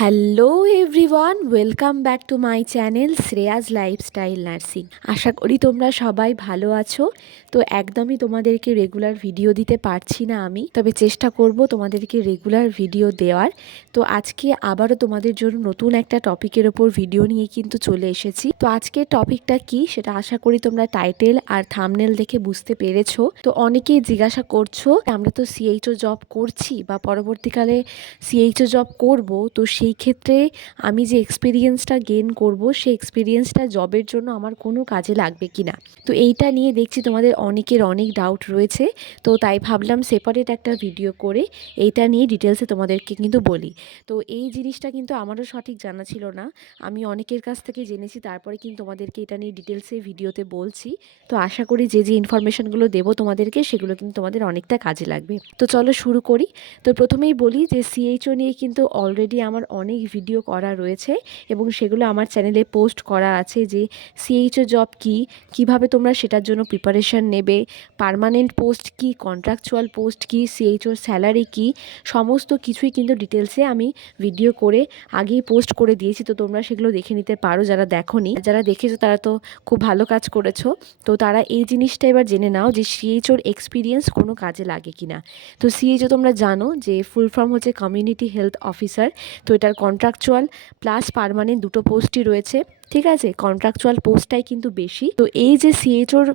Hello everyone, welcome back to my channel Shreya's lifestyle nursing. আশা করি তোমরা সবাই ভালো আছো। তো একদমই তোমাদেরকে রেগুলার ভিডিও দিতে পারছি না আমি, তবে চেষ্টা করব তোমাদেরকে রেগুলার ভিডিও দেওয়ার। তো আজকে আবারও তোমাদের জন্য নতুন একটা টপিকের ওপর ভিডিও নিয়ে কিন্তু চলে এসেছি। তো আজকের টপিকটা কি সেটা আশা করি তোমরা টাইটেল আর থাম্বনেল দেখে বুঝতে পেরেছো। তো অনেকেই জিজ্ঞাসা করছো, আমরা তো সিএইচও জব করছি বা পরবর্তীকালে সিএইচও জব করব, তো সেই ক্ষেত্রে আমি যে এক্সপিরিয়েন্সটা গেইন করব সেই এক্সপিরিয়েন্সটা জবের জন্য আমার কোনো কাজে লাগবে কি না। তো এইটা নিয়ে দেখছি তোমাদের অনেকের অনেক ডাউট রয়েছে। তো তাই ভাবলাম সেপারেট একটা ভিডিও করে এইটা নিয়ে ডিটেলসে তোমাদেরকে কিন্তু বলি। তো এই জিনিসটা কিন্তু আমারও সঠিক জানা ছিল না, আমি অনেকের কাছ থেকে জেনেছি, তারপরে কিন্তু তোমাদেরকে এটা নিয়ে ডিটেলসে ভিডিওতে বলছি। তো আশা করি যে যে ইনফরমেশনগুলো দেবো তোমাদেরকে সেগুলো কিন্তু তোমাদের অনেকটা কাজে লাগবে। তো চলো শুরু করি। তো প্রথমেই বলি যে সিএইচও নিয়ে কিন্তু অলরেডি আমার অনেক ভিডিও করা রয়েছে এবং সেগুলো আমার চ্যানেলে পোস্ট করা আছে, যে সিএইচও জব কী, কীভাবে তোমরা সেটার জন্য প্রিপারেশান নেবে, পার্মানেন্ট পোস্ট কী, কন্ট্রাকচুয়াল পোস্ট কী, সিএইচওর স্যালারি কী, সমস্ত কিছুই কিন্তু ডিটেলসে আমি ভিডিও করে আগেই পোস্ট করে দিয়েছি। তো তোমরা সেগুলো দেখে নিতে পারো যারা দেখোনি। যারা দেখেছো তারা তো খুব ভালো কাজ করেছো। তো তারা এই জিনিসটা এবার জেনে নাও যে সিএইচওর এক্সপিরিয়েন্স কোনো কাজে লাগে কি না। তো সিএইচও তোমরা জানো যে ফুল ফর্ম হচ্ছে কমিউনিটি হেলথ অফিসার। তো এটার কন্ট্রাকচুয়াল প্লাস পার্মানেন্ট দুটো পোস্টই রয়েছে। ঠিক আছে, কন্ট্রাকচুয়াল পোস্টটাই কিন্তু বেশি। তো এই যে সিএইচওর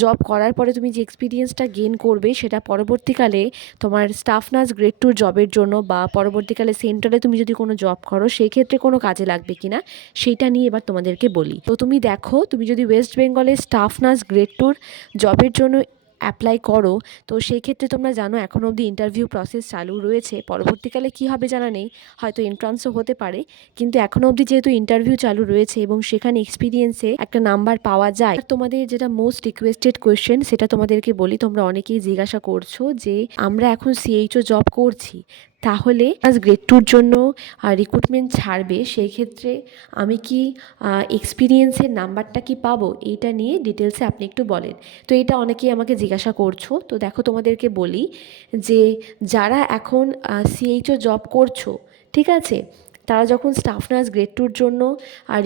জব করার পরে তুমি যে এক্সপিরিয়েন্সটা গেইন করবে সেটা পরবর্তীকালে তোমার স্টাফ নার্স গ্রেড 2 জবের জন্য বা পরবর্তীকালে সেন্টারে তুমি যদি কোনো জব করো সেই ক্ষেত্রে কোনো কাজে লাগবে কিনা সেইটা নিয়ে এবার তোমাদেরকে বলি। তো তুমি দেখো, তুমি যদি ওয়েস্ট বেঙ্গলে স্টাফ নার্স গ্রেড 2 জবের জন্য অ্যাপ্লাই করো, তো সেই ক্ষেত্রে তোমরা জানো এখনও অবধি ইন্টারভিউ প্রসেস চালু রয়েছে। পরবর্তীকালে কী হবে জানা নেই, হয়তো এন্ট্রান্সও হতে পারে, কিন্তু এখনও অবধি যেহেতু ইন্টারভিউ চালু রয়েছে এবং সেখানে এক্সপিরিয়েন্সে একটা নাম্বার পাওয়া যায়। আর তোমাদের যেটা মোস্ট রিকোয়েস্টেড কোয়েশ্চেন সেটা তোমাদেরকে বলি, তোমরা অনেকেই জিজ্ঞাসা করছো যে আমরা এখন সিএইচও জব করছি, তাহলে আজ গ্রেড 2-র জন্য রিক্রুটমেন্ট ছাড়বে, সেই ক্ষেত্রে আমি কি এক্সপিরিয়েন্সের নাম্বারটা কি পাবো, এইটা নিয়ে ডিটেলসে আপনি একটু বলেন। তো এটা অনেকেই আমাকে জিজ্ঞাসা করছো। তো দেখো তোমাদেরকে বলি যে যারা এখন সিএইচও জব করছো, ঠিক আছে, তারা যখন স্টাফ নার্স গ্রেড 2-র জন্য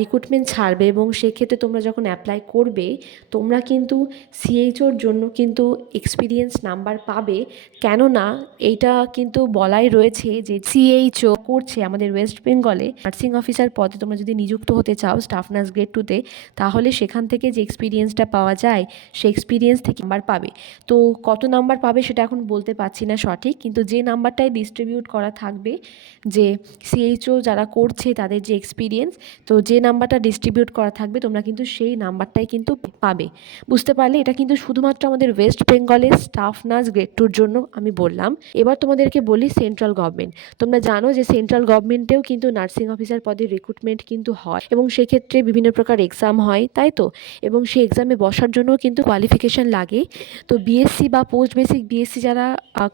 রিক্রুটমেন্ট ছাড়বে এবং সেক্ষেত্রে তোমরা যখন অ্যাপ্লাই করবে, তোমরা কিন্তু সিএইচওর জন্য কিন্তু এক্সপিরিয়েন্স নাম্বার পাবে। কেননা এইটা কিন্তু বলাই রয়েছে যে সিএইচও করছে আমাদের ওয়েস্ট বেঙ্গলে নার্সিং অফিসার পদে তোমরা যদি নিযুক্ত হতে চাও স্টাফ নার্স গ্রেড 2-তে, তাহলে সেখান থেকে যে এক্সপিরিয়েন্সটা পাওয়া যায় সেই এক্সপিরিয়েন্স থেকে নাম্বার পাবে। তো কত নাম্বার পাবে সেটা এখন বলতে পারছি না সঠিক, কিন্তু যে নাম্বারটাই ডিস্ট্রিবিউট করা থাকবে যে সিএইচও যারা করছে তাদের যে এক্সপিরিয়েন্স, তো যে নাম্বারটা ডিস্ট্রিবিউট করা থাকবে তোমরা কিন্তু সেই নাম্বারটাই কিন্তু পাবে। বুঝতে পারলে, এটা কিন্তু শুধুমাত্র আমাদের ওয়েস্ট বেঙ্গলের স্টাফ নার্স গ্রেড 2-র জন্য আমি বললাম। এবার তোমাদেরকে বলি সেন্ট্রাল গভর্নমেন্ট। তোমরা জানো যে সেন্ট্রাল গভর্নমেন্টেও কিন্তু নার্সিং অফিসার পদে রিক্রুটমেন্ট কিন্তু হয় এবং সেক্ষেত্রে বিভিন্ন প্রকার এক্সাম হয়, তাই তো, এবং সেই এক্সামে বসার জন্য কিন্তু কোয়ালিফিকেশান লাগে। তো বিএসসি বা পোস্ট বেসিক বিএসসি যারা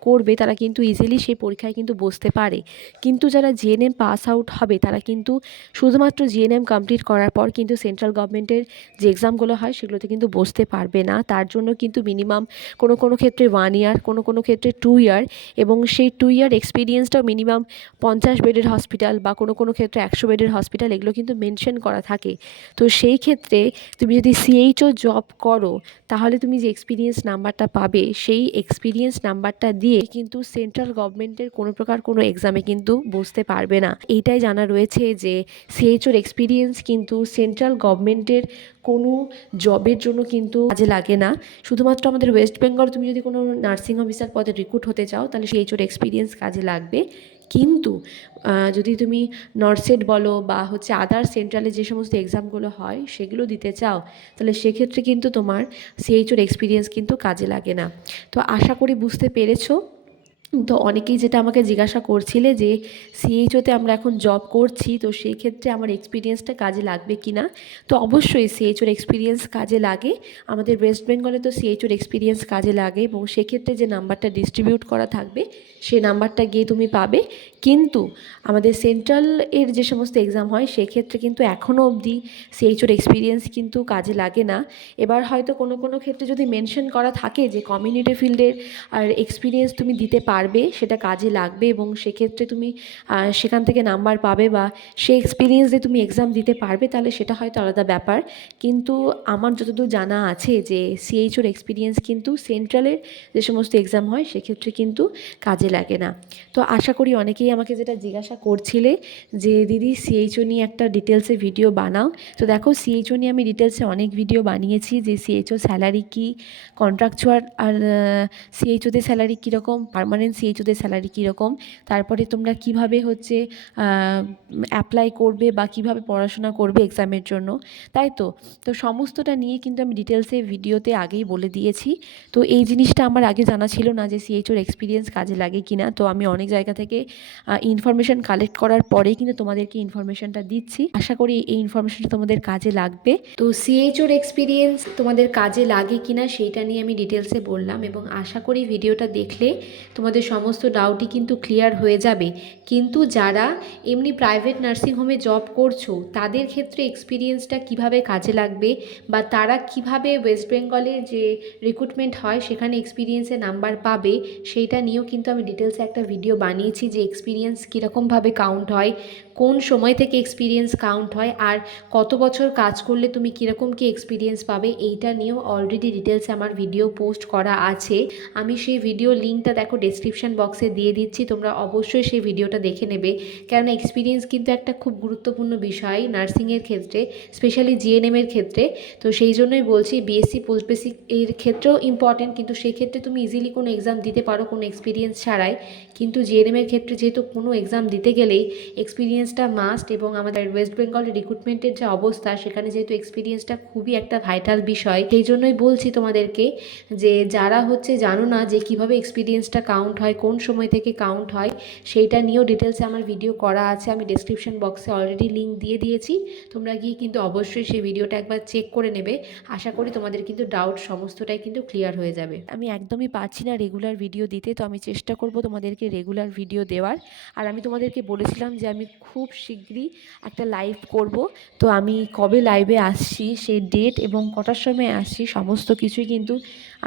করবে তারা কিন্তু ইজিলি সেই পরীক্ষায় কিন্তু বসতে পারে, কিন্তু যারা জিএনএম পাস আউট হবে তারা কিন্তু শুধুমাত্র জিএনএম কমপ্লিট করার পর কিন্তু সেন্ট্রাল গভর্নমেন্টের যে এক্সামগুলো হয় সেগুলোতে কিন্তু বসতে পারবে না। তার জন্য কিন্তু মিনিমাম কোনো কোনো ক্ষেত্রে 1 ইয়ার, কোনো কোনো ক্ষেত্রে 2 ইয়ার, এবং সেই 2 ইয়ার এক্সপিরিয়েন্সটাও মিনিমাম 50 বেডের হসপিটাল বা কোনো কোনো ক্ষেত্রে 100 বেডের হসপিটাল, এগুলো কিন্তু মেনশন করা থাকে। তো সেই ক্ষেত্রে তুমি যদি সিএইচও জব করো তাহলে তুমি যে এক্সপিরিয়েন্স নাম্বারটা পাবে সেই এক্সপিরিয়েন্স নাম্বারটা দিয়ে কিন্তু সেন্ট্রাল গভর্নমেন্টের কোনো প্রকার কোনো এক্সামে কিন্তু বসতে পারবে না। এইটাই জানা রয়েছে যে সিএইচওর এক্সপিরিয়েন্স কিন্তু সেন্ট্রাল গভর্নমেন্টের কোনো জবের জন্য কিন্তু কাজে লাগে না। শুধুমাত্র আমাদের ওয়েস্ট বেঙ্গল তুমি যদি কোনো নার্সিং অফিসার পদে রিক্রুট হতে চাও তাহলে সিএইচওর এক্সপিরিয়েন্স কাজে লাগবে। কিন্তু যদি তুমি নর্সেট বলো বা হচ্ছে আদার সেন্ট্রালে যে সমস্ত এক্সামগুলো হয় সেগুলো দিতে চাও, তাহলে সেক্ষেত্রে কিন্তু তোমার সিএইচওর এক্সপিরিয়েন্স কিন্তু কাজে লাগে না। তো আশা করি বুঝতে পেরেছো। তো অনেকেই যেটা আমাকে জিজ্ঞাসা করছিলে যে সিএইচওতে আমরা এখন জব করছি, তো সেই ক্ষেত্রে আমার এক্সপিরিয়েন্সটা কাজে লাগবে কি না। তো অবশ্যই সিএইচওর এক্সপিরিয়েন্স কাজে লাগে। আমাদের ওয়েস্ট বেঙ্গলে তো সিএইচওর এক্সপিরিয়েন্স কাজে লাগে এবং সেক্ষেত্রে যে নাম্বারটা ডিস্ট্রিবিউট করা থাকবে সেই নাম্বারটা গিয়ে তুমি পাবে। কিন্তু আমাদের সেন্ট্রাল এর যে সমস্ত এক্সাম হয় সেক্ষেত্রে কিন্তু এখনও অবধি সিএইচওর এক্সপিরিয়েন্স কিন্তু কাজে লাগে না। এবার হয়তো কোনো কোনো ক্ষেত্রে যদি মেনশন করা থাকে যে কমিউনিটি ফিল্ডের আর এক্সপিরিয়েন্স তুমি দিতে পারবে, সেটা কাজে লাগবে এবং সেক্ষেত্রে তুমি সেখান থেকে নাম্বার পাবে বা সেই এক্সপিরিয়েন্স দিয়ে তুমি এক্সাম দিতে পারবে, তাহলে সেটা হয়তো আলাদা ব্যাপার। কিন্তু আমার যতদূর জানা আছে যে সিএইচওর এক্সপিরিয়েন্স কিন্তু সেন্ট্রালের যে সমস্ত এক্সাম হয় সেক্ষেত্রে কিন্তু কাজে লাগে না। তো আশা করি অনেকেই আমাকে যেটা জিজ্ঞাসা করছিলে যে দিদি সিএইচও নিয়ে একটা ডিটেলসে ভিডিও বানাও। তো দেখো, সিএইচও নিয়ে আমি ডিটেলসে অনেক ভিডিও বানিয়েছি, যে সিএইচও স্যালারি কী, কন্ট্রাকচুয়াল আর সিএইচওদের স্যালারি কীরকম, পার্মানেন্ট সিএইচওদের স্যালারি কীরকম, তারপরে তোমরা কিভাবে হচ্ছে অ্যাপ্লাই করবে বা কিভাবে পড়াশোনা করবে এক্সামের জন্য, তাই তো। তো সমস্তটা নিয়ে কিন্তু আমি ডিটেলসে ভিডিওতে আগেই বলে দিয়েছি। তো এই জিনিসটা আমার আগে জানা ছিল না যে সিএইচওর এক্সপিরিয়েন্স কাজে লাগে কি না। তো আমি অনেক জায়গা থেকে ইনফরমেশান কালেক্ট করার পরেই কিন্তু তোমাদেরকে ইনফরমেশানটা দিচ্ছি। আশা করি এই ইনফরমেশানটা তোমাদের কাজে লাগবে। তো সিএইচওর এক্সপিরিয়েন্স তোমাদের কাজে লাগে কি না সেইটা নিয়ে আমি ডিটেলসে বললাম, এবং আশা করি ভিডিওটা দেখলে তোমাদের সমস্ত ডাউটই কিন্তু ক্লিয়ার হয়ে যাবে। কিন্তু যারা এমনি প্রাইভেট নার্সিংহোমে জব করছো তাদের ক্ষেত্রে এক্সপিরিয়েন্সটা কিভাবে কাজে লাগবে, বা তারা কিভাবে ওয়েস্ট বেঙ্গলের যে রিক্রুটমেন্ট হয় সেখানে এক্সপিরিয়েন্সের নাম্বার পাবে, সেইটা নিয়েও কিন্তু আমি ডিটেলসে একটা ভিডিও বানিয়েছি, যে এক্সপিরিয়েন্স কীরকমভাবে কাউন্ট হয়, কোন সময় থেকে এক্সপিরিয়েন্স কাউন্ট হয়, আর কত বছর কাজ করলে তুমি কীরকম কী এক্সপিরিয়েন্স পাবে, এইটা নিয়েও অলরেডি ডিটেলসে আমার ভিডিও পোস্ট করা আছে। আমি সেই ভিডিও লিঙ্কটা দেখো ডেসক্রিপশান বক্সে দিয়ে দিচ্ছি, তোমরা অবশ্যই সেই ভিডিওটা দেখে নেবে। কেননা এক্সপিরিয়েন্স কিন্তু একটা খুব গুরুত্বপূর্ণ বিষয় নার্সিংয়ের ক্ষেত্রে, স্পেশালি জিএনএমের ক্ষেত্রে। তো সেই জন্যই বলছি, বিএসসি পোস্ট বেসিক এর ক্ষেত্রেও ইম্পর্টেন্ট, কিন্তু সেক্ষেত্রে তুমি ইজিলি কোনো এক্সাম দিতে পারো কোনো এক্সপিরিয়েন্স ছাড়াই। কিন্তু জিএনএমের ক্ষেত্রে যেহেতু কোনো এক্সাম দিতে গেলেই এক্সপিরিয়েন্সটা মাস্ট, এবং আমাদের ওয়েস্ট বেঙ্গল রিক্রুটমেন্টের যে অবস্থা সেখানে যেহেতু এক্সপিরিয়েন্সটা খুবই একটা ভাইটাল বিষয়, সেই জন্যই বলছি তোমাদেরকে যে যারা হচ্ছে জানো না যে কিভাবে এক্সপিরিয়েন্সটা কাউন্ট হয়, কোন সময় থেকে কাউন্ট হয়, সেইটা নিয়েও ডিটেলসে আমার ভিডিও করা আছে। আমি ডেসক্রিপশন বক্সে অলরেডি লিঙ্ক দিয়ে দিয়েছি, তোমরা গিয়ে কিন্তু অবশ্যই সেই ভিডিওটা একবার চেক করে নেবে। আশা করি তোমাদের কিন্তু ডাউট সমস্তটাই কিন্তু ক্লিয়ার হয়ে যাবে। আমি একদমই পারছি না রেগুলার ভিডিও দিতে, তো আমি চেষ্টা করব তোমাদেরকে রেগুলার ভিডিও দেওয়ার। আর আমি তোমাদেরকে বলেছিলাম যে আমি খুব শিগগিরই একটা লাইভ করব। তো আমি কবে লাইভে আসছি, সেই ডেট এবং কটার সময় আসছি, সমস্ত কিছুই কিন্তু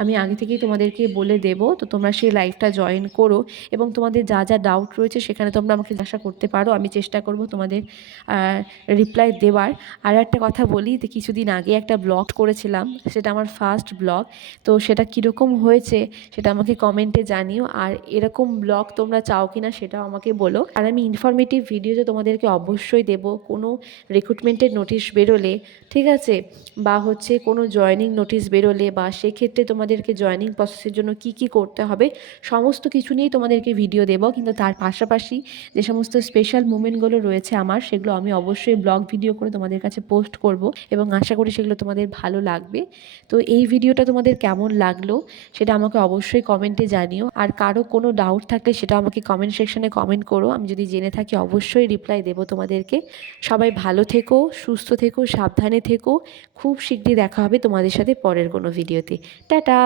আমি আগে থেকেই তোমাদেরকে বলে দেব। তো তোমরা সেই লাইভটা জয়েন করো, এবং তোমাদের যা যা ডাউট রয়েছে সেখানে তোমরা আমাকে জিজ্ঞাসা করতে পারো। আমি চেষ্টা করব তোমাদের রিপ্লাই দেওয়ার। আর একটা কথা বলি, যে কিছুদিন আগে একটা ব্লগ করেছিলাম, সেটা আমার ফার্স্ট ব্লগ। তো সেটা কীরকম হয়েছে সেটা আমাকে কমেন্টে জানিও, আর এরকম ব্লগ তোমরা চাও কি না সেটাও আমাকে বলো। আর আমি ইনফরমেটিভ ভিডিও যে তোমাদেরকে অবশ্যই দেব, কোনো রিক্রুটমেন্টের নোটিশ বেরোলে, ঠিক আছে, বা হচ্ছে কোনো জয়েনিং নোটিশ বেরোলে, বা সেক্ষেত্রে তোমাদেরকে জয়েনিং প্রসেসের জন্য কি কি করতে হবে, সমস্ত কিছু নিয়েই তোমাদেরকে ভিডিও দেব। কিন্তু তার পাশাপাশি যে সমস্ত স্পেশাল মুমেন্টগুলো রয়েছে আমার, সেগুলো আমি অবশ্যই ব্লগ ভিডিও করে তোমাদের কাছে পোস্ট করব, এবং আশা করি সেগুলো তোমাদের ভালো লাগবে। তো এই ভিডিওটা তোমাদের কেমন লাগলো সেটা আমাকে অবশ্যই কমেন্টে জানিও। আর কারো কোনো ডাউট থাকলে সেটা আমাকে কমেন্ট সেকশনে কমেন্ট করো, আমি যদি জেনে থাকি অবশ্যই রিপ্লাই দেবো তোমাদেরকে। সবাই ভালো থেকো, সুস্থ থেকো, সাবধানে থেকো। খুব শীঘ্রই দেখা হবে তোমাদের সাথে পরের কোনো ভিডিওতে। টাটা।